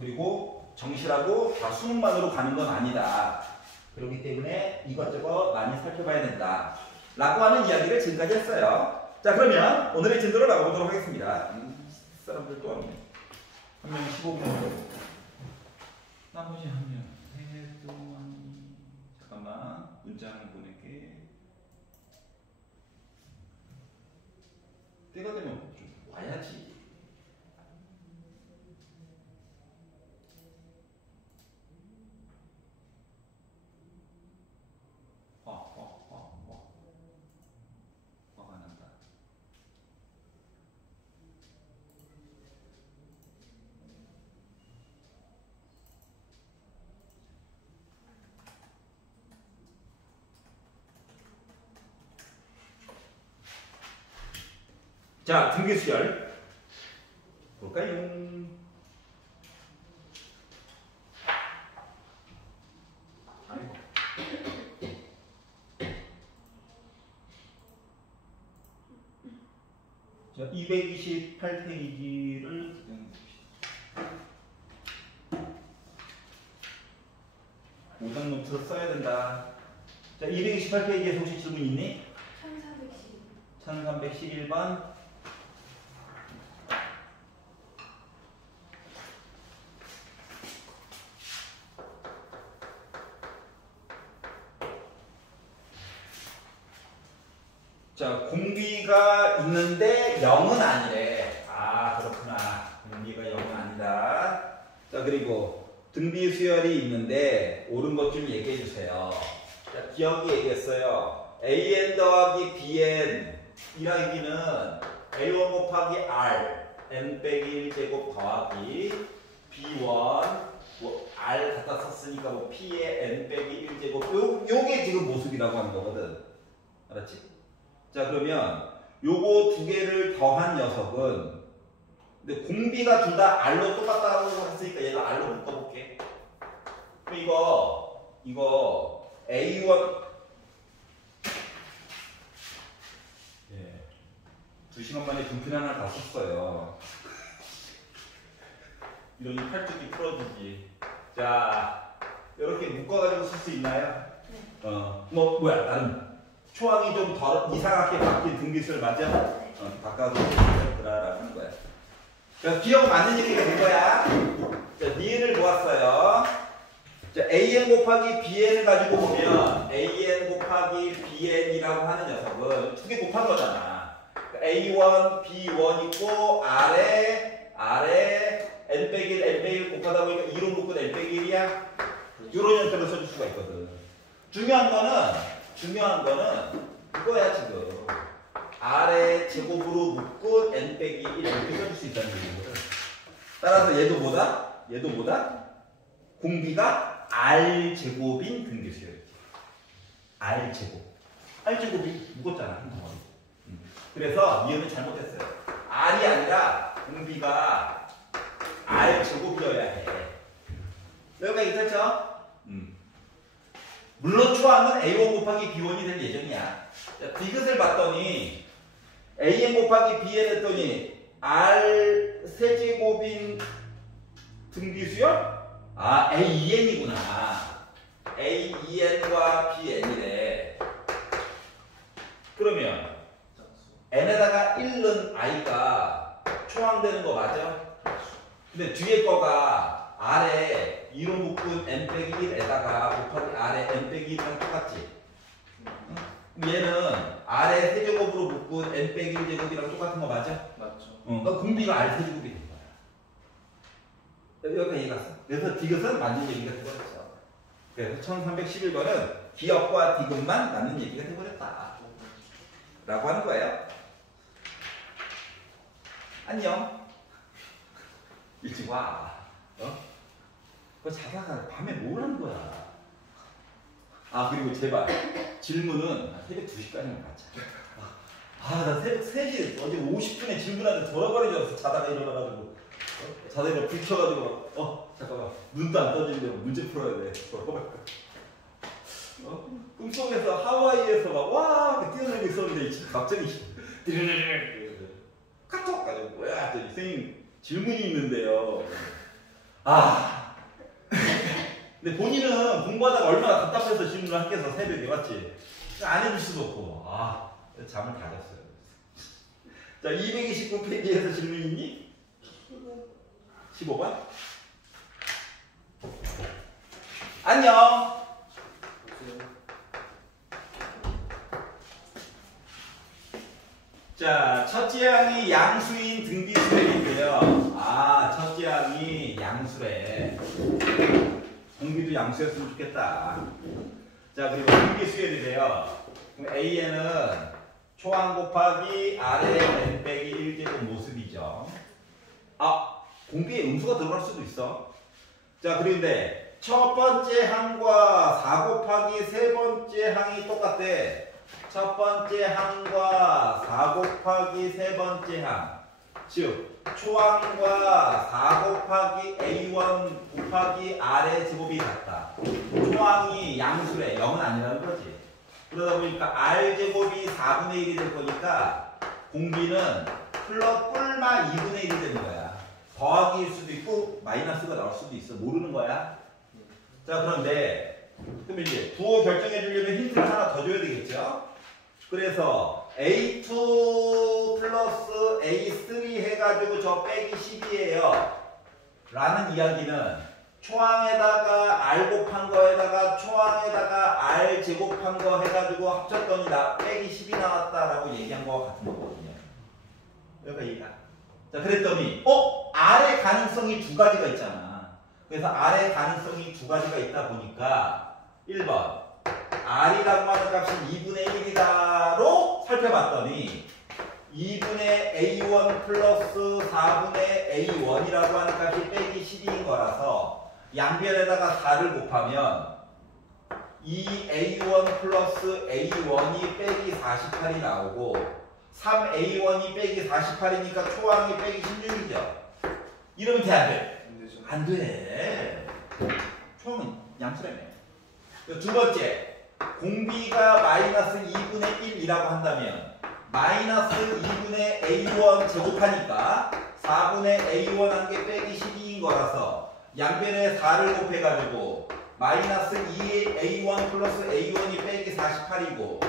그리고 정시라고 다 수능만으로 가는 건 아니다. 그렇기 때문에 이것저것 많이 살펴봐야 된다. 라고 하는 이야기를 지금까지 했어요. 자, 그러면 오늘의 진도를 나가보도록 하겠습니다. 사람들 또 한 명 15분 정도. 나머지 한 명. 잠깐만. 문자 하나 보낼게. 때가 되면 좀 와야지. 화가 난다. 자, 등기수열 볼까요? 자, 228페이지를 구경해 봅시다. 5장 노트를 써야 된다. 자, 228페이지에 혹시 질문 있니? 1311번. 자, 공비가 있는데 0은 아니래. 아, 그렇구나. 공비가 0은 아니다. 자, 그리고 등비 수열이 있는데 옳은 것 좀 얘기해 주세요. 자, 기억이 얘기했어요. AN 더하기 BN 이라기는 A1 곱하기 R N 빼기 1제곱 더하기 B1 뭐 R 갖다 썼으니까 뭐 P의 N 빼기 1제곱 요게 지금 모습이라고 하는 거거든. 알았지? 자, 그러면 요거 두 개를 더한 녀석은 근데 공비가 둘 다 R로 똑같다고 했으니까 얘가 R로 묶어볼게. 그럼 이거 A1 예, 2시간 만에 분필 하나 다 썼어요. 이러니 팔뚝이 풀어지지. 자, 이렇게 묶어가지고 쓸 수 있나요? 뭐야 나름 초항이 좀 더 이상하게 바뀐 등기술 맞아? 바꿔서 라고 하는 거야. 그래서 기억 맞는 얘기가 된 거야. 자, 니은을 모았어요. 자, AN 곱하기 BN을 가지고 보면 AN 곱하기 BN이라고 하는 녀석은 두 개 곱한 거잖아. A1, B1 있고 아래 N 빼기 1, N 빼기 1 곱하다 보니까 2로 묶은 N 빼기 1이야. 이런 형태로 써줄 수가 있거든. 중요한 거는 이거야 지금. 아래 제곱으로 묶은 N 빼기 1 이렇게 써줄 수 있다는 얘기거든. 따라서 얘도 뭐다? 공비가 R 제곱인 등기수열이지. R 제곱이 묶었잖아. 그래서 이해는 잘못했어요. R이 아니라 공비가 R 제곱이어야 해. 여기까지 됐죠? 물론 초항은 A1 곱하기 B1이 될 예정이야. 자, 디귿을 봤더니 AN 곱하기 BN 했더니 R 세제곱인 등비수열? 아, AEN이구나. AEN과 BN이래. 그러면 N에다가 1는 I가 초항되는 거 맞아? 근데 뒤에 거가 R에 2로 묶은 N 빼기 1에다가 곱하기 R에 N 빼기 1이랑 똑같지? 그럼 얘는 R에 세제곱으로 묶은 N 빼기 1제곱이랑 똑같은 거 맞아? 맞죠. 그러니까 공비가 R 세제곱이 된 거야. 여기가 이해갔어. 그래서 디귿은 맞는 얘기가 돼버렸죠. 그래서 1311번은 기억과 디귿만 맞는 얘기가 돼버렸다. 라고 하는 거예요. 안녕. 일찍 와. 그거 자다가 밤에 뭘 하는 거야. 아, 그리고 제발 질문은 새벽 2시까지만 받자. 나 새벽 3시 어제 50분에 질문하는데 돌아버리졌어. 자다가 일어나가지고 자다가 일어나 불 켜가지고 잠깐만 눈도 안 떠지는데 문제 풀어야 돼. 꿈속에서 하와이에서 막 뛰어놀고 있었는데 갑자기 카톡 가지고 뭐야 했더니 선생님 질문이 있는데요. 아. 근데 본인은 공부하다가 얼마나 답답해서 질문을 하겠어, 새벽에. 맞지? 안 해줄 수도 없고. 아, 잠을 다 잤어요. 자, 229페이지에서 질문 있니? 15번? 안녕. 자, 첫째 항이 양수인 등비수열인데요. 아, 첫째 항이 양수래. 공비도 양수였으면 좋겠다. 자, 그리고 등비수열이래요. 그럼 A에는 초항 곱하기 R의 n 빼기 1제곱 모습이죠. 아, 공비에 음수가 들어갈 수도 있어. 자, 그런데 첫 번째 항과 4 곱하기 세 번째 항이 똑같대. 첫 번째 항과 4 곱하기 세 번째 항. 즉, 초항과 4 곱하기 A1 곱하기 R의 제곱이 같다. 초항이 양수래. 0은 아니라는 거지. 그러다 보니까 R제곱이 4분의 1이 될 거니까 공비는 뿔마 2분의 1이 되는 거야. 더하기일 수도 있고 마이너스가 나올 수도 있어. 모르는 거야. 자, 그런데 그럼 이제 부호 결정해 주려면 힌트를 하나 더 줘야 되겠죠? 그래서 A2 플러스 A3 해가지고 저 빼기 10이에요. 라는 이야기는 초항에다가 R 곱한 거에다가 초항에다가 R 제곱한 거 해가지고 합쳤더니 빼기 10이 나왔다라고 얘기한 거와 같은 거거든요. 여기가 얘기가. 자, 그랬더니 R의 가능성이 두 가지가 있잖아. 그래서 R의 가능성이 두 가지가 있다 보니까 1번 R이라고 하는 값이 2분의 1이다로 살펴봤더니 2분의 A1 플러스 4분의 A1이라고 하는 값이 빼기 12인 거라서 양변에다가 4를 곱하면 2A1 플러스 A1이 빼기 48이 나오고 3A1이 빼기 48이니까 초항이 빼기 16이죠. 이러면 돼, 안 돼? 안 돼. 초항은 양수라며. 두 번째, 공비가 마이너스 2분의 1이라고 한다면 마이너스 2분의 A1 제곱하니까 4분의 A1 한 개 빼기 12인 거라서 양변에 4를 곱해가지고 마이너스 2A1 플러스 A1이 빼기 48이고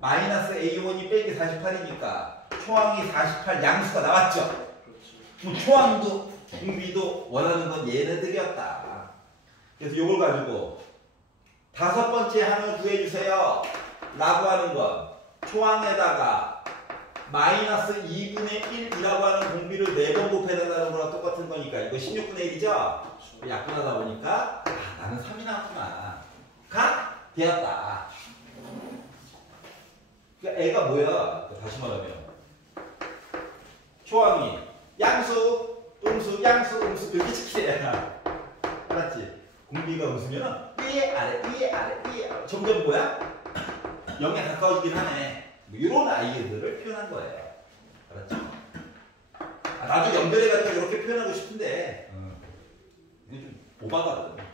마이너스 A1이 빼기 48이니까 초항이 48 양수가 나왔죠. 그럼 초항도 공비도 원하는 건 얘네들이었다. 그래서 이걸 가지고 다섯 번째 항을 구해주세요 라고 하는 건 초항에다가 마이너스 2분의 1이라고 하는 공비를 4번 곱해달라는 거랑 똑같은 거니까 이거 16분의 1이죠? 약분하다 보니까 나는 3이 나왔구나. 가? 되었다. 그러니까 애가 뭐야? 다시 말하면 초항이 양수, 음수, 양수, 음수 이렇게 지키래야. 알았지? 공비가 음수면 위에 아래, 위에 아래, 위에 아래. 점점 뭐야? 0에 가까워지긴 하네. 뭐 이런 아이들을 표현한 거예요. 알았죠? 나도 연결해가지고 이렇게 표현하고 싶은데 이게 좀 오바거든.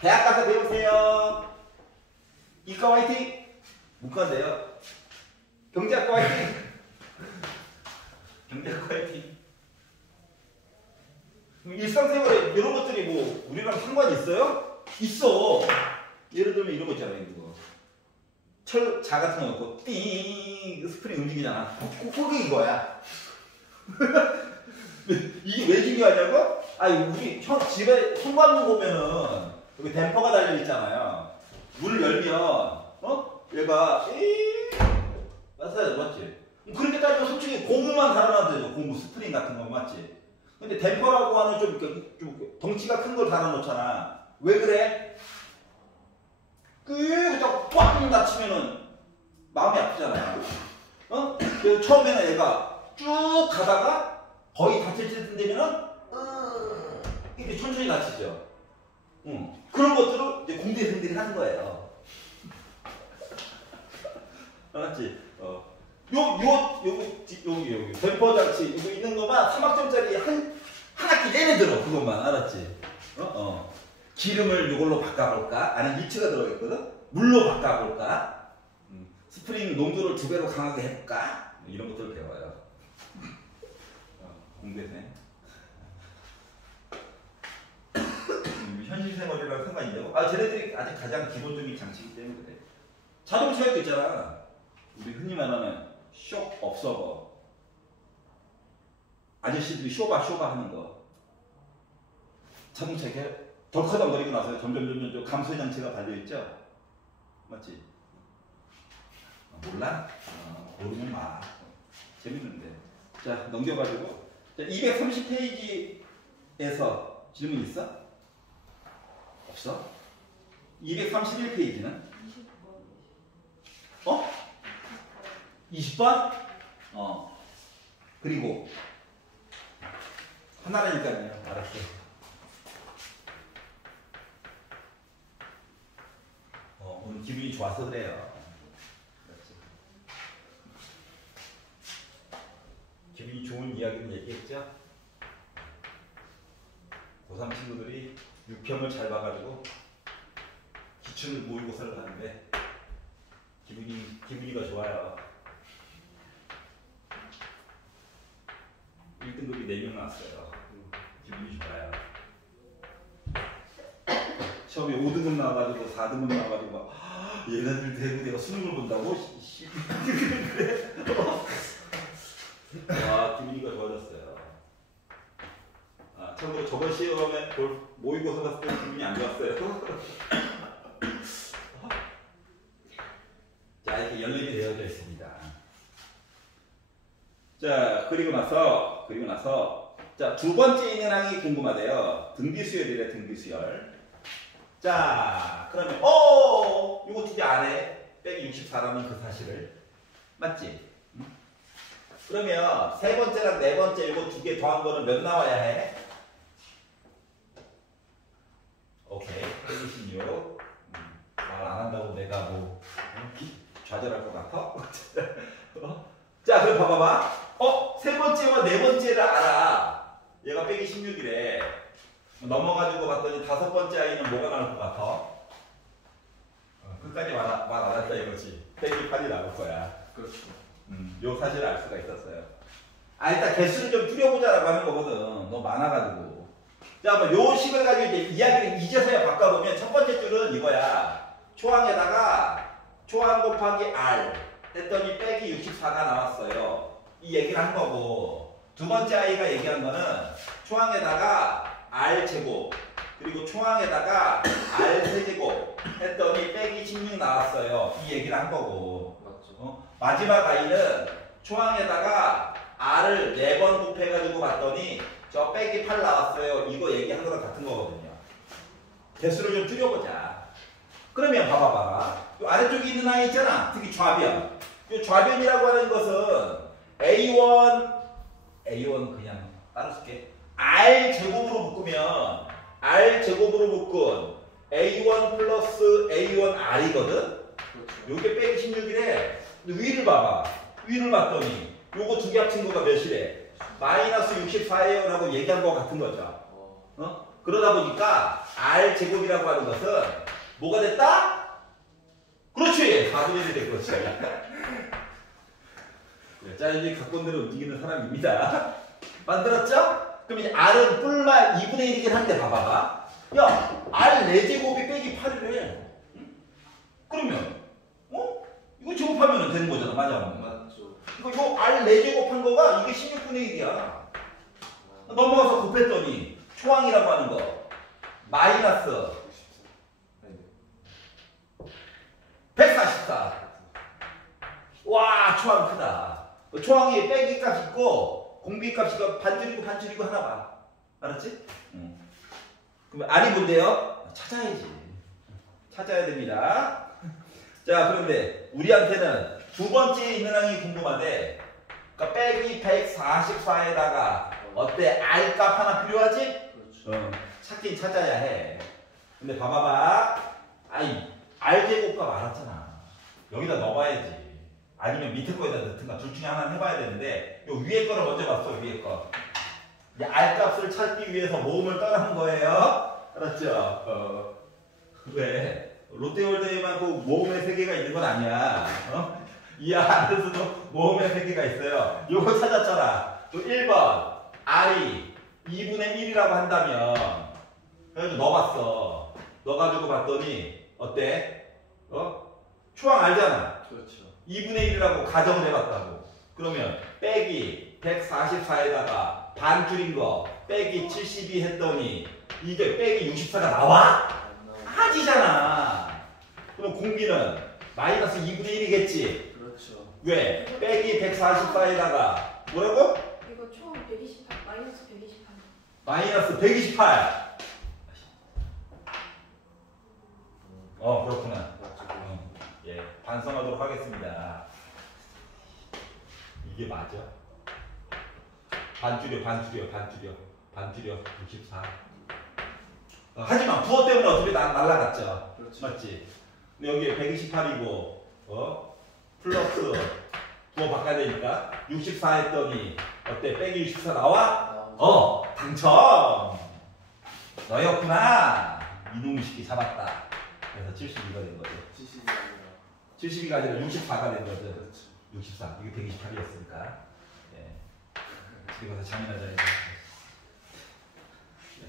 대학 가서 배우세요. 이과 화이팅! 문과인데요. 경제학과 화이팅! 경제학과 화이팅! 일상생활에 이런 것들이 뭐 우리랑 상관이 있어요? 있어. 예를 들면 이런 거 있잖아요. 이거. 철자 같은 거 넣고 띵 스프링 움직이잖아. 그게 이거야. 이게 왜 중요하냐고? 아니 우리 집에 현관문 보면은 여기 댐퍼가 달려 있잖아요. 문을 열면 얘가 맞지? 그렇게 따지면 솔직히 고무만 달아놔도 되죠. 고무 스프링 같은 거 맞지? 근데 댐퍼라고 하는 좀 덩치가 큰 걸 달아놓잖아. 왜 그래? 딱 꽝 다치면은 마음이 아프잖아요. 그래서 처음에는 얘가 쭉 가다가 거의 다칠 때 되면은 이렇게 천천히 다치죠. 그런 것들을 이제 공대생들이 하는 거예요. 알았지? 여기 댐퍼 장치 이거 있는 거만 3학점짜리 한 학기 내내 들어. 그것만 알았지? 기름을 이걸로 바꿔볼까? 안에 니트가 들어있거든? 물로 바꿔볼까? 스프링 농도를 2배로 강하게 해볼까? 이런 것들을 배워요. 공대생. 쟤네들이 아직 가장 기본적인 장치이기 때문에 그래. 자동차에도 있잖아. 우리 흔히 말하는 쇼 업서버. 아저씨들이 쇼바 하는 거. 자동차 이렇게 덜커덩거리고 나서 점점 감소 장치가 달려있죠? 맞지? 몰라? 모르면 마. 재밌는데. 자, 넘겨가지고. 자, 230페이지에서 질문 있어? 없어? 231페이지는? 20번? 그리고 하나라니까요. 알았어. 오늘 기분이 좋아서 그래요. 그렇지. 기분이 좋은 이야기는 얘기했죠? 고3 친구들이 6평을 잘 봐가지고 기출을 모의고사를 하는데 기분이가 좋아요. 1등급이 4명 나왔어요. 기분이 좋아요. 처음에 5등급 나와가지고 4등급 나와가지고 얘네들 대고 내가 수능을 본다고? 그래. 와, 기분이가 좋아졌어요. 참고로 저번 시험에 모의고사 봤을 때 기분이 안 좋았어요. 자, 이렇게 연립이 되어져 있습니다. 자, 그리고 나서 자, 두 번째 있는 항이 궁금하대요. 등비수열이래, 등비수열. 자, 그러면 이거 진짜 안 해. 빼기 64라는 그 사실을. 맞지? 그러면 세 번째랑 네 번째 이거 두 개 더한 거는 몇 나와야 해? 오케이. 126. 말 안 한다고 내가 뭐 좌절할 것 같아? 자, 그럼 봐봐봐. 세 번째와 네 번째를 알아. 얘가 빼기 16이래. 넘어가지고 봤더니 다섯 번째 아이는 뭐가 나올 것 같아? 끝까지 말 안 했다 이거지. 빼기 8이 나올 거야. 그렇죠. 요 사실을 알 수가 있었어요. 일단 개수를 좀 줄여보자라고 하는 거거든. 너무 많아가지고. 자, 한번 요 식을 가지고 이제 이야기를 이제서야 바꿔보면 첫 번째 줄은 이거야. 초항에다가 초항 곱하기 R 했더니 빼기 64가 나왔어요. 이 얘기를 한 거고. 두 번째 아이가 얘기한 거는 초항에다가 R 제곱 그리고 초항에다가 R 세제곱 했더니 빼기 16 나왔어요. 이 얘기를 한 거고. 맞죠. 마지막 아이는 초항에다가 R을 4번 곱해가지고 봤더니 저 빼기 8 나왔어요. 이거 얘기한 거랑 같은 거거든요. 개수를 좀 줄여보자. 그러면 봐봐봐. 요 아래쪽에 있는 아이 있잖아. 특히 좌변. 요 좌변이라고 하는 것은 A1 그냥 따로 쓸게. R 제곱으로 묶으면 R 제곱으로 묶은 A1 플러스 A1 R이거든? 그렇죠. 요게 빼기 16이래. 위를 봐봐. 위를 봤더니 요거 두 개 합친 거가 몇이래? 마이너스 64예요 라고 얘기한 거 같은 거죠. 그러다 보니까 R 제곱이라고 하는 것은 뭐가 됐다? 그렇지! 4분의 1이 된 거지. 자, 이제 각본대로 움직이는 사람입니다. 만들었죠? 그럼 이제 R은 뿔만 2분의 1이긴 한데 봐봐봐. 야, R 4제곱이 빼기 8이래. 그러면 이거 제곱하면 되는 거잖아. 맞아? 맞죠. 이거 R 4제곱한 거가 이게 16분의 1이야. 넘어가서 곱했더니 초항이라고 하는 거 마이너스 144. 와, 초항 크다. 초항이 빼기 값 있고 공비 값이 반줄이고 하나 봐. 알았지? 그럼 R이 뭔데요? 찾아야지. 찾아야 됩니다. 자, 그런데 우리한테는 두 번째 있는 항이 궁금한데, 그러니까 빼기 144에다가 어때? R 값 하나 필요하지? 그렇죠. 찾긴 찾아야 해. 근데 봐봐봐. R 제곱값 알았잖아. 여기다 넣어봐야지. 아니면 밑에 거에다 넣든가 둘 중에 하나는 해봐야 되는데, 요 위에 거를 먼저 봤어. 위에 거. 이 R 값을 찾기 위해서 모음을 떠나는 거예요. 알았죠? 왜? 롯데월드에만 그 모음의 세계가 있는 건 아니야. 이 안에서도 모음의 세계가 있어요. 요거 찾았잖아. 또 1번 R이 2분의 1이라고 한다면 그래가지고 넣어봤어. 넣어가지고 봤더니 어때? 초항 알잖아. 그렇죠. 2분의 1이라고 가정을 해봤다고. 그러면 빼기 144에다가 반 줄인 거 빼기 72 했더니 이게 빼기 64가 나와? 안 나오고. 하지잖아. 그럼 공비는 마이너스 2분의 1이겠지. 그렇죠. 왜? 빼기 144에다가 뭐라고? 이거 총 128, 마이너스 128. 마이너스 128. 그렇구나. 맞죠. 예, 반성하도록 하겠습니다. 이게 맞아? 반 줄여 64. 하지만 부호 때문에 어차피 날라갔죠. 그렇죠. 맞지? 근데 여기에 128이고 플러스 부호 바꿔야 되니까 64 했더니 어때? 빼기 64 나와? 나오죠. 당첨! 너였구나. 이놈의 새끼 잡았다. 그래서 72가 된 거죠. 70이 아니라. 72가 아니라 64가 된 거죠. 그렇죠. 64. 이게 128이었으니까. 예. 집에 가서 잠이나 자야지. 예.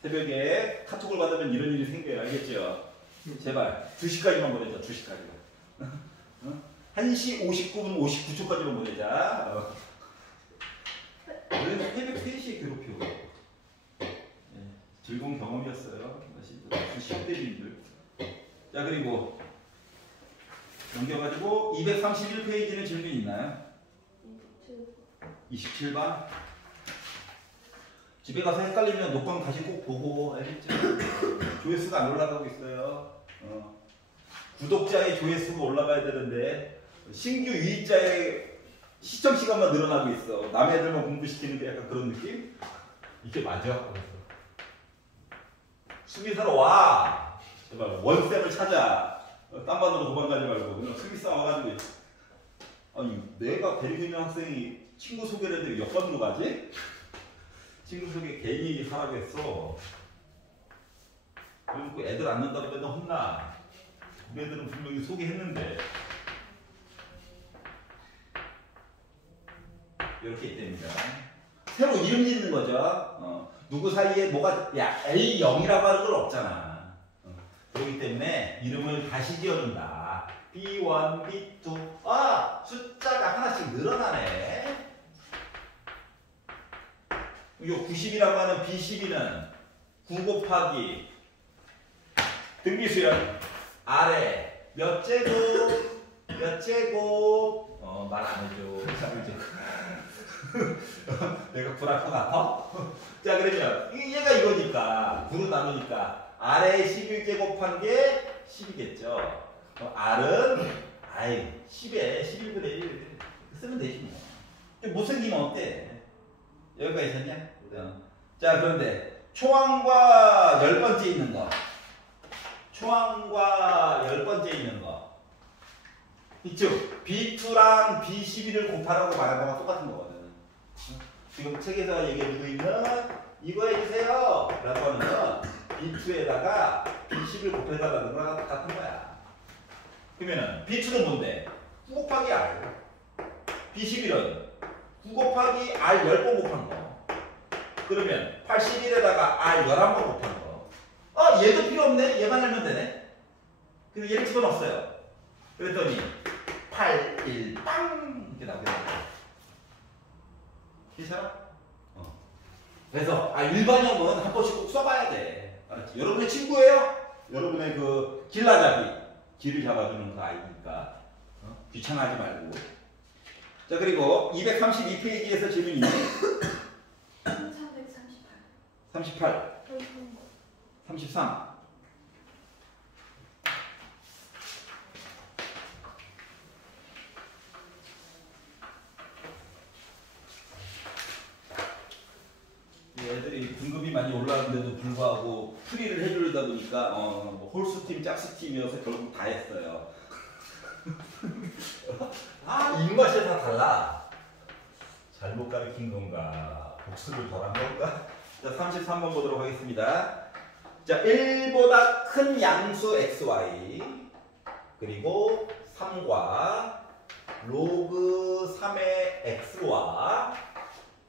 새벽에 카톡을 받으면 이런 일이 생겨요. 알겠죠? 제발 2시까지만 보내자. 2시까지만. 1시 59분 59초까지만 보내자. 원래는 새벽 3시에 괴롭혀. 예. 즐거운 경험이었어요. 시험대리님들. 자, 그리고 넘겨가지고 231페이지는 질문 있나요? 27번. 집에 가서 헷갈리면 녹방 다시 꼭 보고. 알겠죠? 조회수가 안 올라가고 있어요. 구독자의 조회수가 올라가야 되는데 신규 유입자의 시청 시간만 늘어나고 있어. 남의 애들만 공부시키는데 약간 그런 느낌? 이게 맞아? 그래서 수기사로 와. 제발 원쌤을 찾아. 딴 반으로 도망가지 말고 그냥 수기사 와가지고. 아니 내가 데리고 있는 학생이 친구 소개를 했는데 옆반으로 가지? 친구 소개 괜히 하라고 했어. 그리고 애들 안 넣는다고 맨날 혼나. 우리 애들은 분명히 소개했는데. 이렇게 있답니다. 새로 이름 짓는 거죠. 누구 사이에 뭐가 A0이라고 하는 건 없잖아. 그렇기 때문에 이름을 다시 지어준다. B1, B2. 숫자가 하나씩 늘어나네. 이 90이라고 하는 B12는 9 곱하기 등비수열 아래 몇 제곱 말 안 해줘. 내가 불알 것 같아? 자, 그러면 얘가 이거니까 9로 나누니까 아래에 11 곱한 게 10이겠죠. R은 10에 11분의 1 쓰면 되지 뭐. 못생기면 어때? 여기까지 있었냐? 자, 그런데 초항과 10번째 있는 거. 초항과 10번째 있는 거. 이쪽 B2랑 B12를 곱하라고 말한 거랑 똑같은 거거든. 지금 책에서 얘기해주고 있는 이거 해주세요 라고 하는 건 B2에다가 B10을 곱해달라는 거랑 똑같은 거야. 그러면은 B2는 뭔데? 9 곱하기 R. B11은 9 곱하기 R 10번 곱한 거. 그러면 81에다가 R 11번 곱한 거. 얘도 필요 없네? 얘만 알면 되네? 그래서 얘를 집어넣었어요. 그랬더니 8, 1, 빵! 이렇게 나오게 됩니다. 괜찮아? 그래서 일반형은 한 번씩 꼭 써봐야 돼. 알았지? 여러분의 친구예요? 여러분의 그 길라잡이. 길을 잡아주는 그 아이니까. 귀찮아하지 말고. 자, 그리고 232페이지에서 질문이 있네. 338. 38, 33. 애들이 등급이 많이 올라가는데도 불구하고 프리를 해주려다 보니까 뭐 홀수팀, 짝수팀이어서 결국 다 했어요. 입맛이 다 달라. 잘못 가르친 건가? 복습을 덜한 건가? 자, 33번 보도록 하겠습니다. 자, 1보다 큰 양수 xy 그리고 3과 로그 3의 x와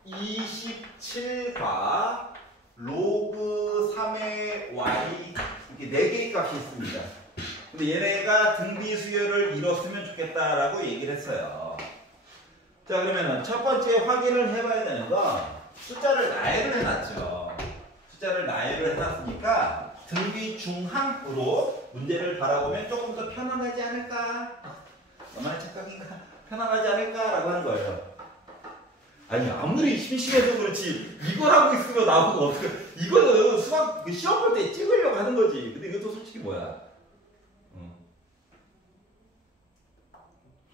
27과 로그 3의 y 이렇게 4개의 값이 있습니다. 근데 얘네가 등비 수열을 이뤘으면 좋겠다라고 얘기를 했어요. 자, 그러면은 첫 번째 확인을 해봐야 되는 건 숫자를 나열을 해놨죠. 숫자를 나열을 해놨으니까 등비 중항으로 문제를 바라보면 조금 더 편안하지 않을까? 너만의 착각인가? 편안하지 않을까라고 하는 거예요. 아니 아무리 심심해서 그렇지 이걸 하고 있으면 나보고 어떻게 이거는 수학 시험 볼 때 찍으려고 하는 거지. 근데 이것도 솔직히 뭐야?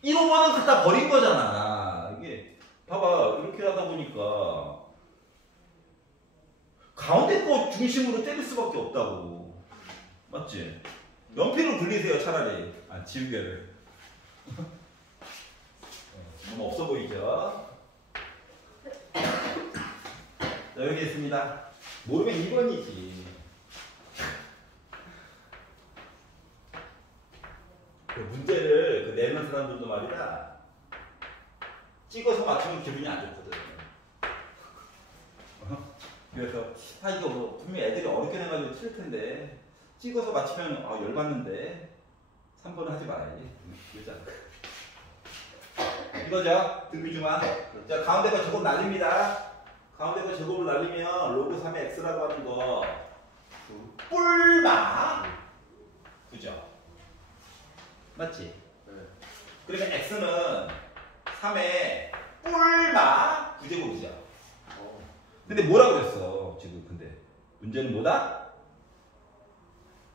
1호만은 갖다 버린 거잖아. 이게 봐봐 이렇게 하다 보니까 가운데 거 중심으로 때릴 수밖에 없다고. 맞지? 연필로 굴리세요 차라리. 아 지우개를. 너무 없어 보이죠? 자, 여기 있습니다. 모르면 2번이지. 그 문제를 내는 사람들도 말이다. 찍어서 맞추면 기분이 안 좋거든. 그래서 이거 뭐 분명 애들이 어렵게 내가지고 틀 텐데 찍어서 맞추면 열받는데 3번은 하지 말아야지. 그러지 않을까? 이거죠? 등비중앙. 자, 가운데 거 제곱 날립니다. 가운데 거 제곱을 날리면 로그 3의 x라고 하는 거 뿔마 그죠? 맞지? 네. 그러면 x는 3의 뿔마 9제곱이죠. 근데 뭐라 그랬어 지금? 근데 문제는 뭐다?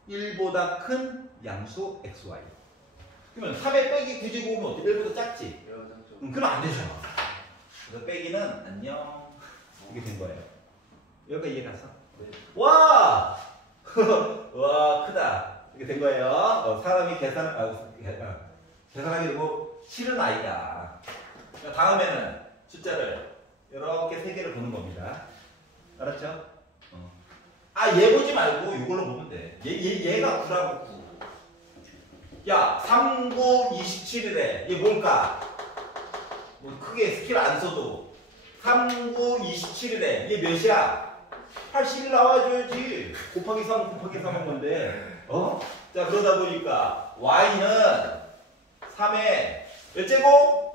1보다 큰 양수 xy. 그러면 3의 빼기 9제곱은 어때? 1보다 작지? 그럼 안 되잖아. 그래서 빼기는 안녕. 이게 된 거예요. 여기까지 이해 갔어? 네. 와! 와, 크다. 이렇게 된 거예요. 사람이 계산하게 되고 싫은 아이다. 다음에는 숫자를 이렇게 3개를 보는 겁니다. 알았죠? 얘 보지 말고 이걸로 보면 돼. 얘가 9라고 9. 야, 3, 9, 27이래. 얘 뭘까? 뭐 크게 스킬 안 써도 3, 9, 27이래. 얘 몇이야? 81 나와줘야지. 곱하기 3, 곱하기 3 한 건데. 자, 그러다 보니까 y는 3의 몇 제곱?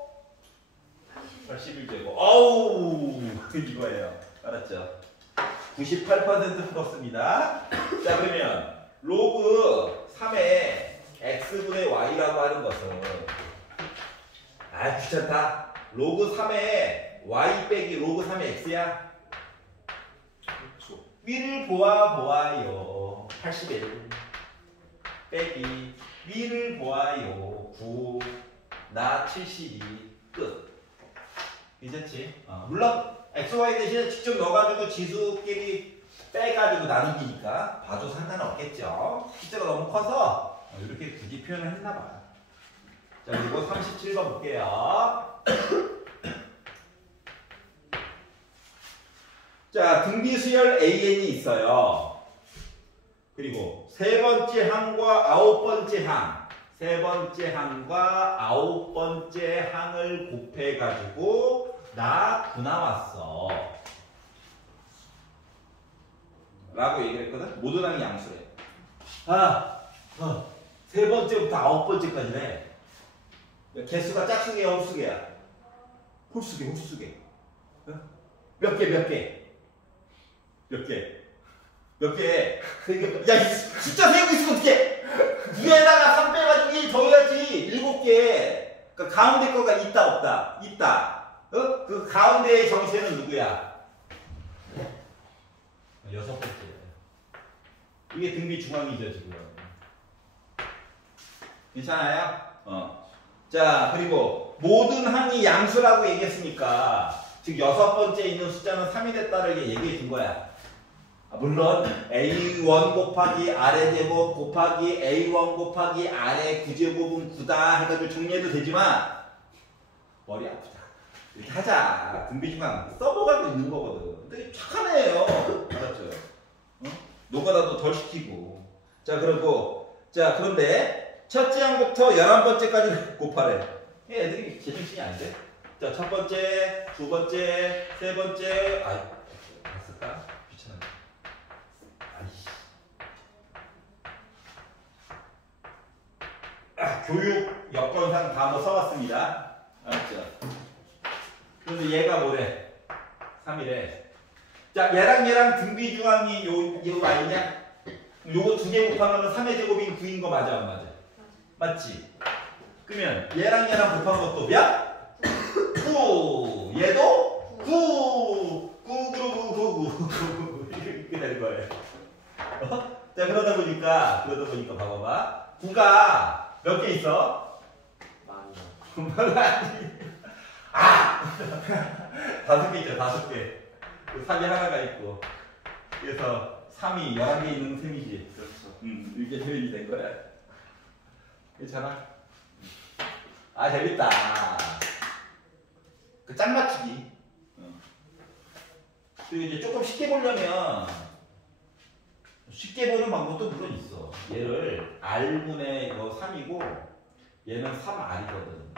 81제곱. 어우, 이거예요. 알았죠? 98% 풀었습니다. 자, 그러면 로그 3의 x분의 y라고 하는 것은 귀찮다. 로그 3의 y 빼기 로그 3의 x야. 위를 보아요. 81 빼기 위를 보아요. 9 나 72 끝. 괜찮지? 물론 xy 대신에 직접 넣어가지고 지수끼리 빼가지고 나누기니까 봐도 상관없겠죠. 숫자가 너무 커서 이렇게 굳이 표현을 했나봐. 자, 그리고 37번 볼게요. 자, 등비수열 AN이 있어요. 그리고 세 번째 항과 아홉 번째 항, 세 번째 항과 아홉 번째 항을 곱해가지고 나 9 나왔어. 라고 얘기를 했거든? 모든 항이 양수래. 세 번째부터 아홉 번째까지네. 개수가 짝수개야, 홀수개야? 홀수개, 홀수개. 몇 개, 몇 개? 몇 개? 몇 개? 야, 숫자 세고 있으면 어떡해? 위에다가 3 빼가지고 1 더해야지. 7개. 그러니까 가운데 거가 있다, 없다? 있다. 그 가운데의 정체는 누구야? 여섯 번째. 이게 등비 중앙이죠, 지금. 괜찮아요? 자, 그리고 모든 항이 양수라고 얘기했으니까 즉 여섯 번째 있는 숫자는 3이 됐다를 얘기해 준 거야. 물론 A1 곱하기 아래 제곱 곱하기 A1 곱하기 아래 9제곱은 9다 해가지고 정리해도 되지만 머리 아프다. 이렇게 하자. 등비중앙 써먹어도 있는 거거든. 근데 착한 애예요. 알았죠? 노가다도 덜 시키고. 자, 그리고 그런데 첫째 항부터 11번째까지 곱하래. 애들이 제정신이 안 돼. 자, 첫 번째, 두 번째, 세 번째. 봤을까? 귀찮아. 아이씨. 교육 여건상 다 한번 써봤습니다. 알았죠? 그런데 얘가 뭐래? 3이래. 자, 얘랑 등비 중앙이 요 y냐? 요거 두 개 곱하면 3의 제곱이 9인 거 맞아, 안 맞아? 맞지? 그러면 얘랑 곱한 것도 몇? 9. 얘도 9. 9, 9, 9, 9, 9. 이렇게 되는 거예요. 어? 자, 그러다 보니까 봐봐봐. 9가 몇 개 있어? 많이. 아! 5개 있죠, 5개. 3이 하나가 있고. 그래서 3이 11개 있는 셈이지. 그렇죠. 이게 표현이 된 거야. 괜찮아? 아, 재밌다. 그 짝 맞추기. 그리고 이제 조금 쉽게 보려면, 쉽게 보는 방법도 물론 있어. 얘를 R분의 3이고, 얘는 3R이거든.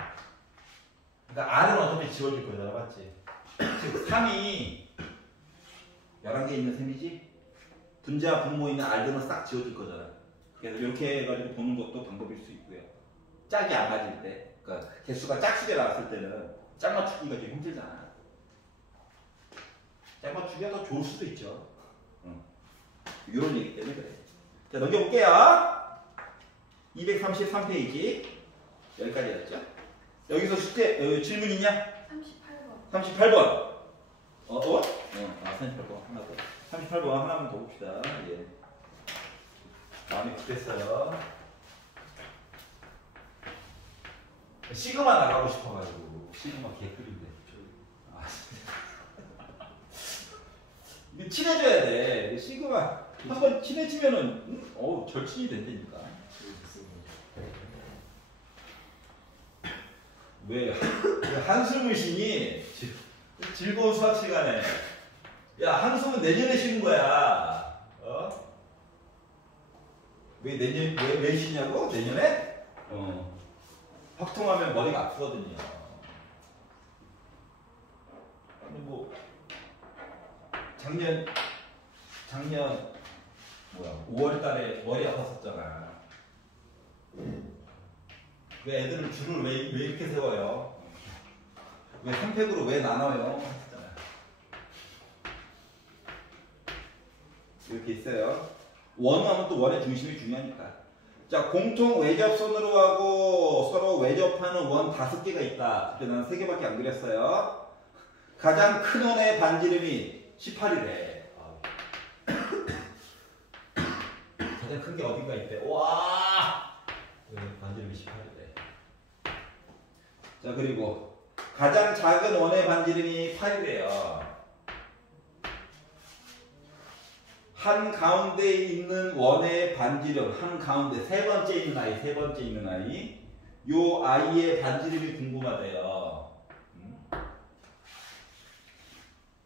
그러니까 R은 어차피 지워질 거잖아, 맞지? 즉, 3이 11개 있는 셈이지? 분자와 분모 있는 R들은 싹 지워질 거잖아. 그래서 이렇게 해가지고 보는 것도 방법일 수 있고요. 짝이 안 맞을 때, 그러니까 개수가 짝수게 나왔을 때는 짝 맞추기가 좀 힘들잖아. 짝 맞추기가 더 좋을 수도 있죠. 이런 얘기 때문에 그래. 자, 넘겨볼게요. 233페이지. 여기까지였죠. 여기서 숙제, 질문 있냐? 38번. 38번. 38번. 하나 더. 38번 하나만 더 봅시다. 예. 마음이 급했어요. 시그마 나가고 싶어가지고. 시그마 개꿀인데. 이거 친해져야 돼. 시그마 한번 친해지면은 절친이 된다니까. 왜 한숨을 쉬니? 즐거운 수학 시간에. 야, 한숨은 내년에 쉬는 거야. 왜 쉬냐고? 내년에? 확통하면 머리가 아프거든요. 근데 뭐 작년 5월달에 머리 아팠었잖아. 왜 애들은 줄을 왜 이렇게 세워요? 왜 3팩으로 왜 나눠요? 했잖아. 이렇게 있어요. 원하면 또 원의 중심이 중요하니까. 자, 공통 외접선으로 하고 서로 외접하는 원 5개가 있다. 그때 난 3개밖에 안 그렸어요. 가장 큰 원의 반지름이 18이래. 가장 큰 게 어딘가 있대. 와! 반지름이 18이래. 자, 그리고 가장 작은 원의 반지름이 8이래요. 한 가운데 있는 원의 반지름, 한 가운데 세 번째 있는 아이, 요 아이의 반지름이 궁금하대요.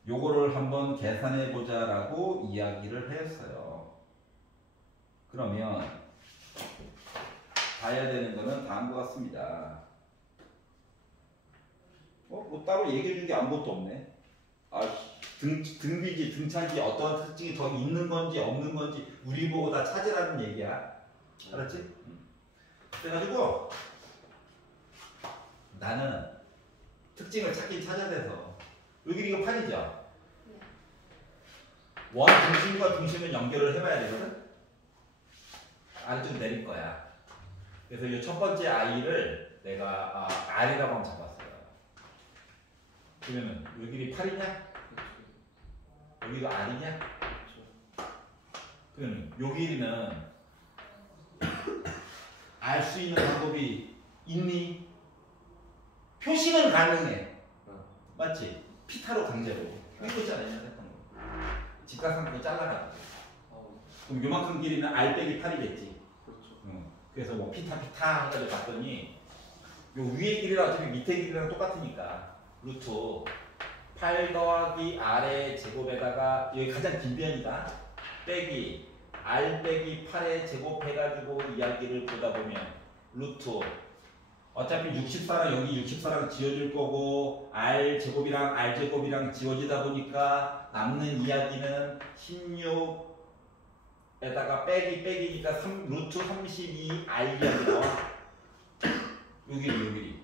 요거를 한번 계산해 보자라고 이야기를 했어요. 그러면 봐야 되는 거는 다음과 같습니다. 뭐 따로 얘기해 준 게 아무것도 없네. 등비지, 등차지 어떤 특징이 더 있는 건지 없는 건지 우리 보고 다 찾으라는 얘기야. 알았지? 그래가지고 나는 특징을 찾긴 찾아야 돼서 여기 이거 8이죠? 원 중심과 중심을 연결을 해봐야 되거든? 아래쪽 내릴 거야. 그래서 이 첫 번째 아이를 내가 R이라고 한번 잡았어요. 그러면 요 길이 8이냐? 여기가 R이냐? 그러면 요 길이는 알 수 있는 방법이 있니? 표시는 가능해. 맞지? 피타로 강제로. 이거 있잖아요. 했던 거. 직각삼각도 잘라가지고. 그럼 요만큼 길이는 R 빼기 8이겠지. 그렇죠. 그래서 뭐 피타 해가지고 봤더니 요 위에 길이랑 어차피 밑에 길이랑 똑같으니까 루트 8 더하기 R의 제곱에다가 여기 가장 긴 변이다. 빼기 R 빼기 8의 제곱 해가지고 이야기를 보다 보면 루트 어차피 64랑 여기 64랑 지워질 거고 R 제곱이랑 R 제곱이랑 지워지다 보니까 남는 이야기는 16에다가 빼기니까 루트 32 R 이야기 나와. 요 길이, 요 길이.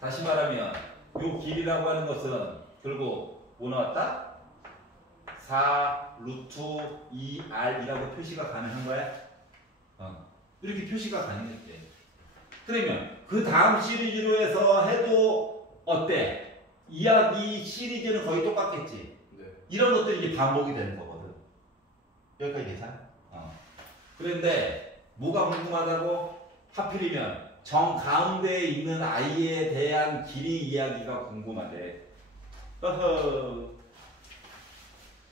다시 말하면 요 길이라고 하는 것은 결국 뭐 나왔다? 4 루트 2r이라고 표시가 가능한 거야. 이렇게 표시가 가능했대. 그러면 그 다음 시리즈로 해서 해도 어때? 이야기 시리즈는 거의 똑같겠지. 네. 이런 것들이 이제 반복이 되는 거거든. 여기까지 괜찮아? 그런데 뭐가 궁금하다고? 하필이면 정 가운데에 있는 아이에 대한 길이 이야기가 궁금하대.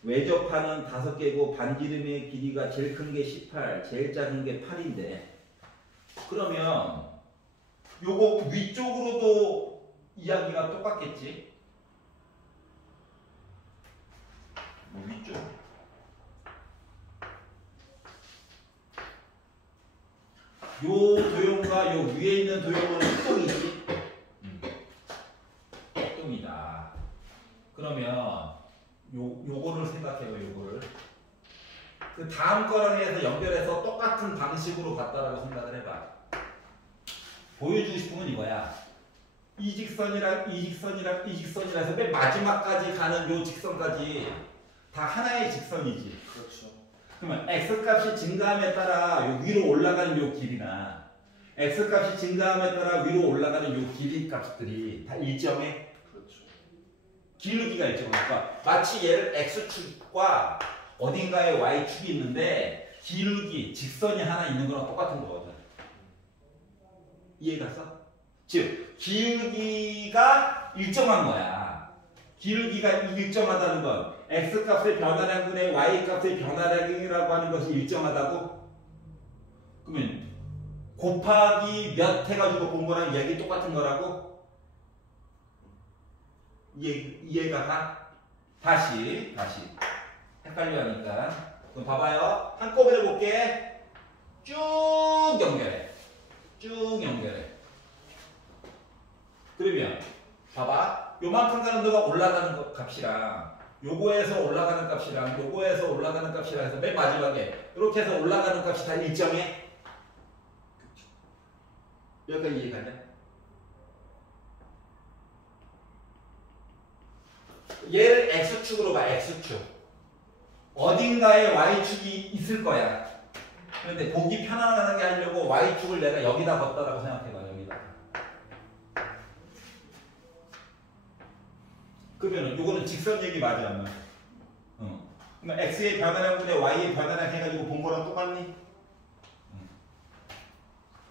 외접하는 5개고 반지름의 길이가 제일 큰 게 18, 제일 작은 게 8인데 그러면 요거 위쪽으로도 이야기가 똑같겠지? 위쪽. 요 도형과 요 위에 있는 도형은 똥이지? 똥이다. 그러면 요거를 생각해요, 요거를. 그 다음 거랑 해서 연결해서 똑같은 방식으로 갔다라고 생각을 해봐. 보여주고 싶은 건 이거야. 이 직선이랑 이 직선이랑 이 직선이라 해서 맨 마지막까지 가는 요 직선까지 다 하나의 직선이지. 그렇죠. 그러면 x값이 증가함에 따라 요 위로 올라가는 요 길이나 x값이 증가함에 따라 위로 올라가는 요 길이 값들이 다 일정해. 그렇죠. 기울기가 일정하니까 마치 얘를 x축과 어딘가에 y축이 있는데 기울기, 직선이 하나 있는 거랑 똑같은 거거든. 이해갔어? 즉 기울기가 일정한 거야. 기울기가 일정하다는 건 x값의 변화량분의 y값의 변화량이라고 하는 것이 일정하다고? 그러면 곱하기 몇 해가지고 본 거랑 얘기 똑같은 거라고? 이해가 가? 다시 헷갈려 하니까 그럼 봐봐요. 한꺼번에 볼게. 쭉 연결해. 그러면 봐봐. 요만큼 가는 데가 올라가는 것 값이랑 요거에서 올라가는 값이랑 요거에서 올라가는 값이랑 해서 맨 마지막에 이렇게 해서 올라가는 값이 다 일정해. 여기까지 이해가냐? 얘를 x축으로 봐. x축. 어딘가에 y축이 있을 거야. 그런데 보기 편안하게 하려고 y축을 내가 여기다 걷다라고 생각해봐. 여기다. 그러면은 요거는 직선 얘기 맞아 안 맞아? 그러면 x의 변화량분의 y의 변화량 해가지고 본 거랑 똑같니?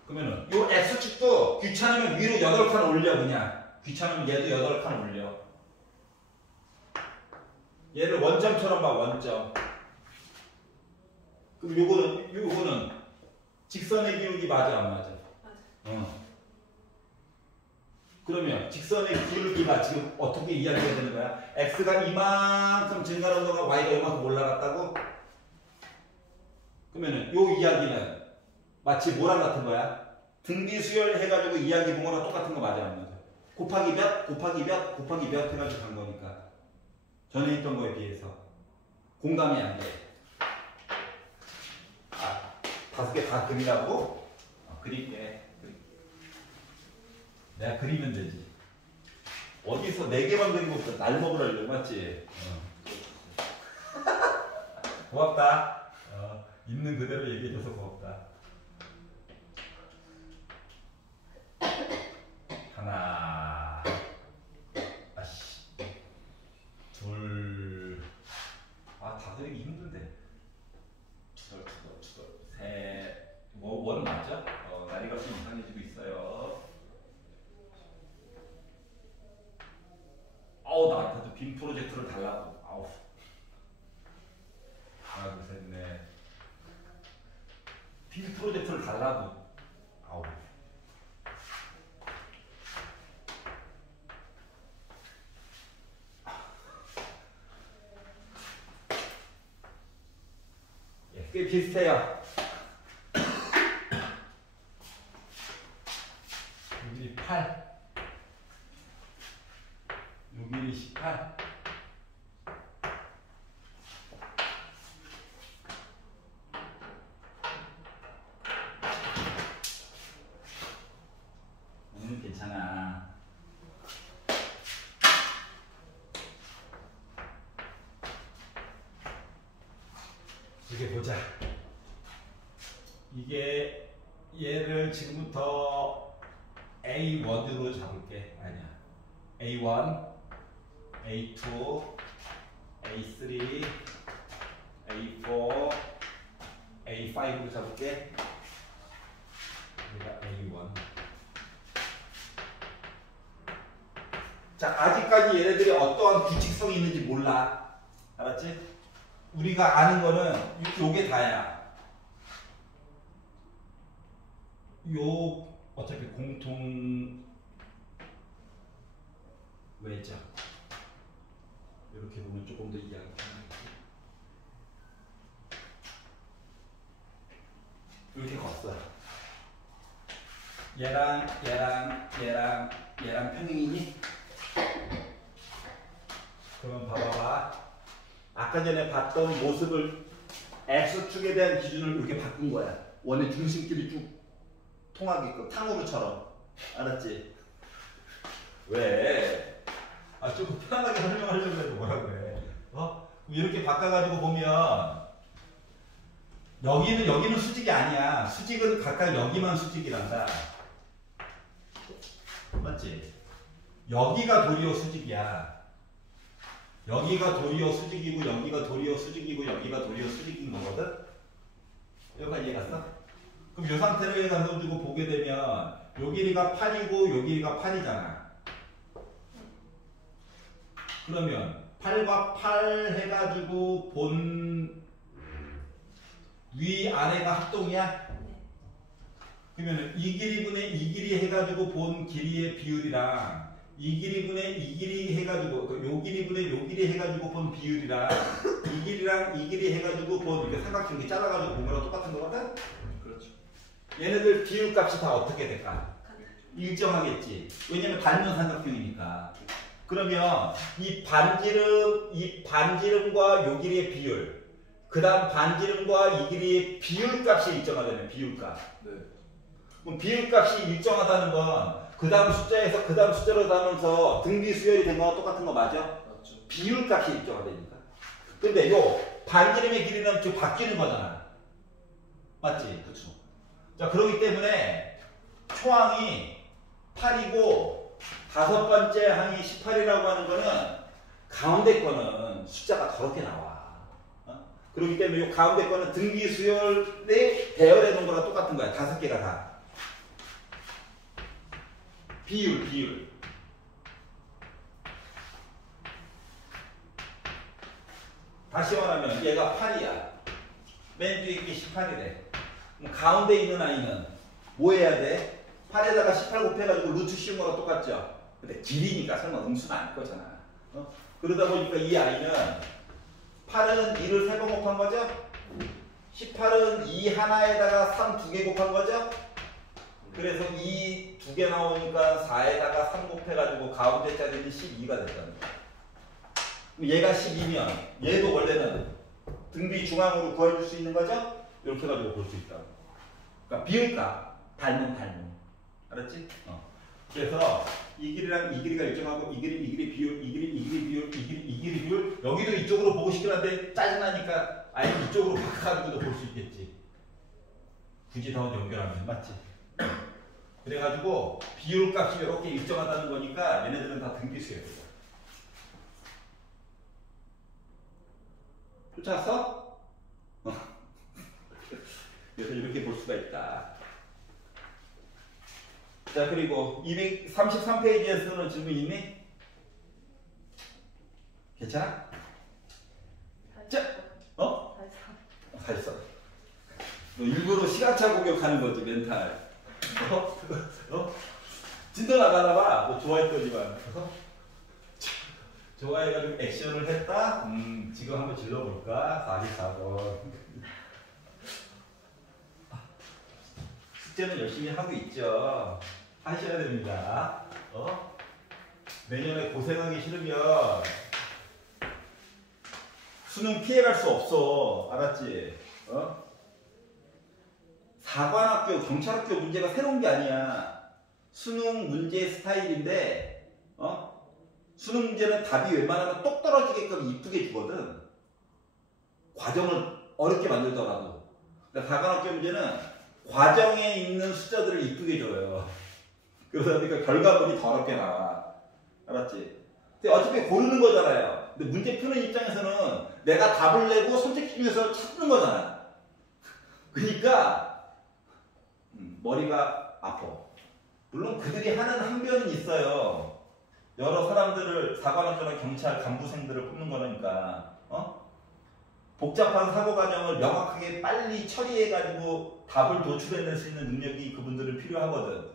그러면은 요 x축도 귀찮으면 위로 8칸 올려. 그냥 귀찮으면 얘도 8칸 올려. 얘를 원점처럼 봐. 원점. 그럼 요거는 직선의 기울기 맞아 안 맞아? 맞아. 그러면 직선의 기울기가 지금 어떻게 이야기가 되는 거야? x가 이만큼 증가한 거가 y가 이만큼 올라갔다고? 그러면은 요 이야기는 마치 뭐랑 같은 거야? 등비 수열 해가지고 이야기 본 거랑 똑같은 거 맞아 안 맞아? 곱하기 몇 해가지고 간 거니까 전에 했던 거에 비해서 공감이 안 돼. 5개 다 그리라고? 그릴게. 내가 그리면 되지. 어디서 4개만 그리고 날 먹으려고 맞지? 고맙다. 있는 그대로 얘기해줘서 고맙다. 하나, 둘, 다 그리기 힘든데. 투덜, 셋, 원 맞죠? 나이가 좀 이상해지고 있어요. 나한테도 빔 프로젝트를 달라고. 하나, 둘, 셋, 넷. 빔 프로젝트를 달라고. 꽤 비슷해요. 여기 8. 여기 18. 이렇게 보자. 이게 얘를 지금부터 A1으로 잡을게. 아니야. A1, A2, A3, A4, A5로 잡을게. 여기가 A1. 자, 아직까지 얘네들이 어떠한 규칙성이 있는지 몰라. 알았지? 우리가 아는 거는 요게 다야. 요 어차피 공통 외자. 이렇게 보면 조금 더 이해하기 편하겠지. 이렇게 걷어요. 얘랑 평행이니? 그러면 봐봐봐. 아까 전에 봤던 모습을 X축에 대한 기준을 이렇게 바꾼 거야. 원의 중심끼리 쭉 통하게끔 탕후루처럼. 알았지? 왜? 아, 좀 편안하게 설명하려고 해도 뭐라 그래. 이렇게 바꿔가지고 보면 여기는 수직이 아니야. 수직은 각각 여기만 수직이란다. 맞지? 여기가 도리어 수직이야. 여기가 도리어 수직이고 여기가 도리어 수직이고 여기가 도리어 수직인 거거든? 여기까지 이해 갔어? 그럼 이 상태로 해가지고 보게 되면 요 길이가 8이고 요 길이가 8이잖아. 그러면 8과 8 해가지고 본 위 아래가 합동이야? 그러면 이 길이분의 이 길이 해가지고 본 길이의 비율이랑 이 길이분의 이 길이 해가지고 요 길이분의 요 길이 해가지고 본 비율이랑 이 길이랑 이 길이 해가지고 본 이렇게 삼각형 이렇게 잘라가지고 본 거랑 똑같은 거거든? 그렇죠. 얘네들 비율값이 다 어떻게 될까? 일정하겠지. 왜냐면 닮은 삼각형이니까. 그러면 이 반지름과 요 길이의 비율, 그 다음 반지름과 이 길이의 비율값이 일정하다면 비율값. 네. 그럼 비율값이 일정하다는 건 그 다음 숫자에서 그 다음 숫자로 가면서 등비 수열이 된 거랑 똑같은 거 맞아? 맞죠. 비율값이 일정하다니까. 근데 요 반지름의 길이는 좀 바뀌는 거잖아. 맞지? 그렇죠. 자, 그렇기 때문에 초항이 8이고 다섯 번째 항이 18이라고 하는 거는 가운데 거는 숫자가 더럽게 나와. 그렇기 때문에 이 가운데 거는 등비 수열에 배열해 놓은 거랑 똑같은 거야. 다섯 개가 다. 비율. 다시 말하면 얘가 8이야. 맨 뒤에 게 18이래. 그럼 가운데 있는 아이는 뭐 해야 돼? 8에다가 18 곱해가지고 루트 씌운 거랑 똑같죠? 근데 길이니까 설마 음수는 아닐 거잖아. 그러다 보니까 이 아이는 8은 2를 3번 곱한 거죠? 18은 2 하나에다가 3 2개 곱한 거죠? 그래서 2 2개 나오니까 4에다가 3 곱해가지고 가운데 자리는 12가 됐다는 거야. 그럼 얘가 12면 얘도 원래는 등비 중앙으로 구해줄 수 있는 거죠? 이렇게 해가지고 볼 수 있다. 그러니까 비율값, 닮음. 알았지? 그래서 이 길이랑 이 길이가 일정하고 이 길이 비율, 이 길이 비율. 여기도 이쪽으로 보고 싶긴 한데 짜증나니까 아예 이쪽으로 바꿔가지고도 볼 수 있겠지. 굳이 더 연결하면 맞지? 그래가지고 비율값이 이렇게 일정하다는 거니까 얘네들은 다 등비수예요. 쫓았어? 그래서 이렇게 볼 수가 있다. 자, 그리고 233페이지에서는 질문 있니? 괜찮아? 자, 다 있어. 너 일부러 시간차 공격하는 거지, 멘탈. 진도 나가나봐. 너 좋아했더니만. 좋아해가지고 액션을 했다? 지금 한번 질러볼까? 44번. 숙제는 열심히 하고 있죠. 하셔야 됩니다. 내년에 고생하기 싫으면 수능 피해갈 수 없어. 알았지? 사관학교, 경찰학교 문제가 새로운 게 아니야. 수능 문제 스타일인데, 수능 문제는 답이 웬만하면 똑 떨어지게끔 이쁘게 주거든. 과정을 어렵게 만들더라고. 그러니까 사관학교 문제는 과정에 있는 숫자들을 이쁘게 줘요. 그러다 보니까 결과물이 더럽게 나와. 알았지? 근데 어차피 고르는 거잖아요. 근데 문제 푸는 입장에서는 내가 답을 내고 선택지 중에서 찾는 거잖아. 그러니까 머리가 아파. 물론 그들이 하는 항변은 있어요. 여러 사람들을 사관학교나 경찰 간부생들을 뽑는 거니까 복잡한 사고 과정을 명확하게 빨리 처리해가지고 답을 도출해낼 수 있는 능력이 그분들은 필요하거든.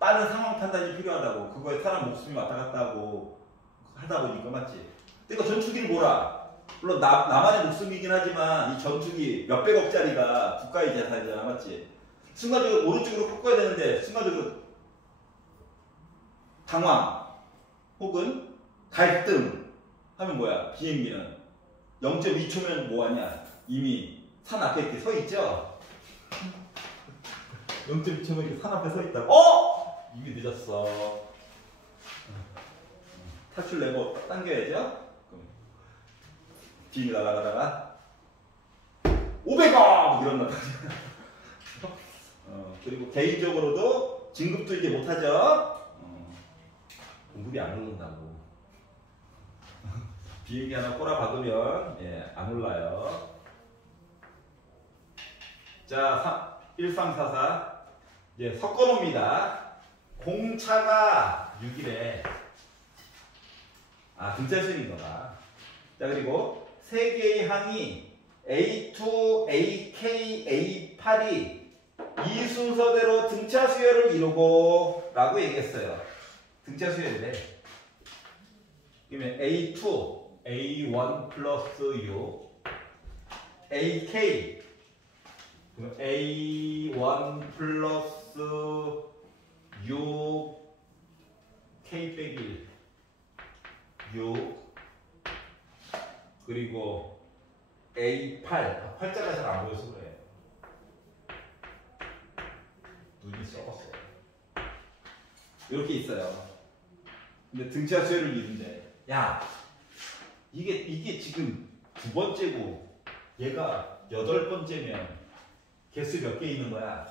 빠른 상황 판단이 필요하다고. 그거에 사람 목숨이 왔다 갔다 하고 하다 보니까 맞지. 그러니까 전투기를 몰아. 물론 나만의 목숨이긴 하지만 이 전투기 몇백억짜리가 국가의 재산이잖아, 맞지? 순간적으로 오른쪽으로 꺾어야 되는데 순간적으로 당황 혹은 갈등 하면 뭐야? 비행기는 0.2초면 뭐하냐? 이미 산 앞에 이렇게 서 있죠? 0.2초면 이렇게 산 앞에 서 있다고. 이미 늦었어. 탈출 레버 당겨야죠? 그럼 비행기 날아가다가 500억! 이런다. 그리고 개인적으로도 진급도 이제 못하죠? 공급이 안 오른다고. 비행기 하나 꼬라박으면 안 올라요. 자, 1344 이제 섞어놓습니다. 공차가 6이래. 등차수인 거다. 자, 그리고 세 개의 항이 A2, AK, A8이 이 순서대로 등차 수열을 이루고 라고 얘기했어요. 등차 수열이래. 그러면 A2, A1 플러스 U, AK, A1 플러스 U, K 빼기 6, 그리고 A8, 팔자가 잘 안 보여서 그래. 눈이 썩었어. 이렇게 있어요. 근데 등차 수열을 이룬대. 야, 이게 지금 두 번째고 얘가 8번째면 개수 몇 개 있는 거야?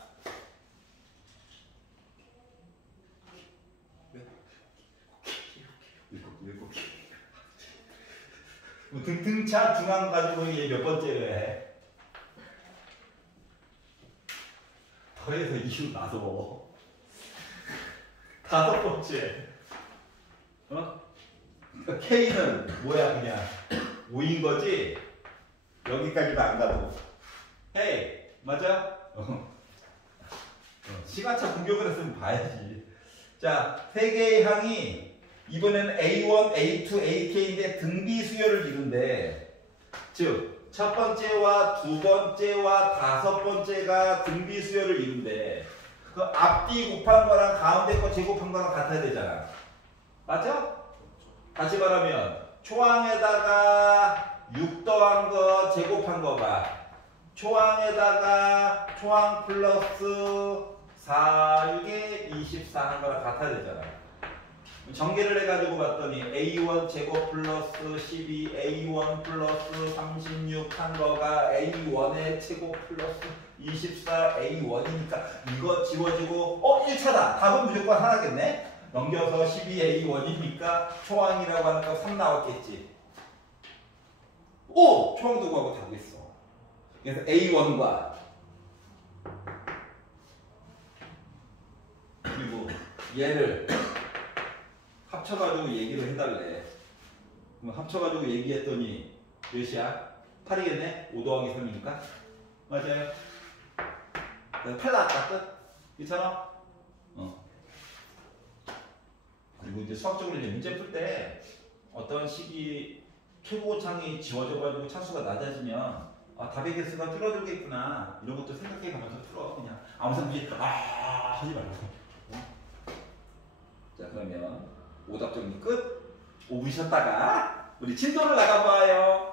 등차 중앙 가지고 얘 몇 번째로 해? 더해서 이유 나서 5번째. 그러니까 K는 뭐야? 그냥 5인 거지? 여기까지도 안 가도. 헤이, 맞아? 시간차 공격을 했으면 봐야지. 자, 세 개의 항이 이번에는 A1, A2, AK인데 등비 수열을 이룬대. 즉, 첫 번째와 두 번째와 다섯 번째가 등비 수열을 이룬대. 그 앞뒤 곱한 거랑 가운데 거 제곱한 거랑 같아야 되잖아. 맞죠? 다시 말하면 초항에다가 6 더한 거 제곱한 거가 초항에다가 초항 플러스 4, 이게 24 한 거랑 같아야 되잖아. 전개를 해가지고 봤더니 A1 제곱 플러스 12, A1 플러스 36 한 거가 A1의 제곱 플러스 24, A1이니까 이거 지워지고 1차다. 답은 무조건 하나겠네. 넘겨서 12A1이니까 초항이라고 하는 거 3 나왔겠지. 오! 초항도 구하고 답이 있어. 그래서 A1과 그리고 얘를 합쳐가지고 얘기를 해달래. 그럼 합쳐가지고 얘기했더니 몇이야? 8이겠네? 5 더하기 3이니까? 맞아요. 8 나왔다 끝. 괜찮아? 그리고 이제 수학적으로 이제 문제 풀 때 어떤 식이 최고창이 지워져가지고 차수가 낮아지면 답의 개수가 줄어들겠구나 이런 것도 생각해 가면서 풀어. 그냥 아무 생각이 하지 말고. 자, 그러면 오답 정리 끝. 5분 쉬었다가 우리 진도를 나가봐요.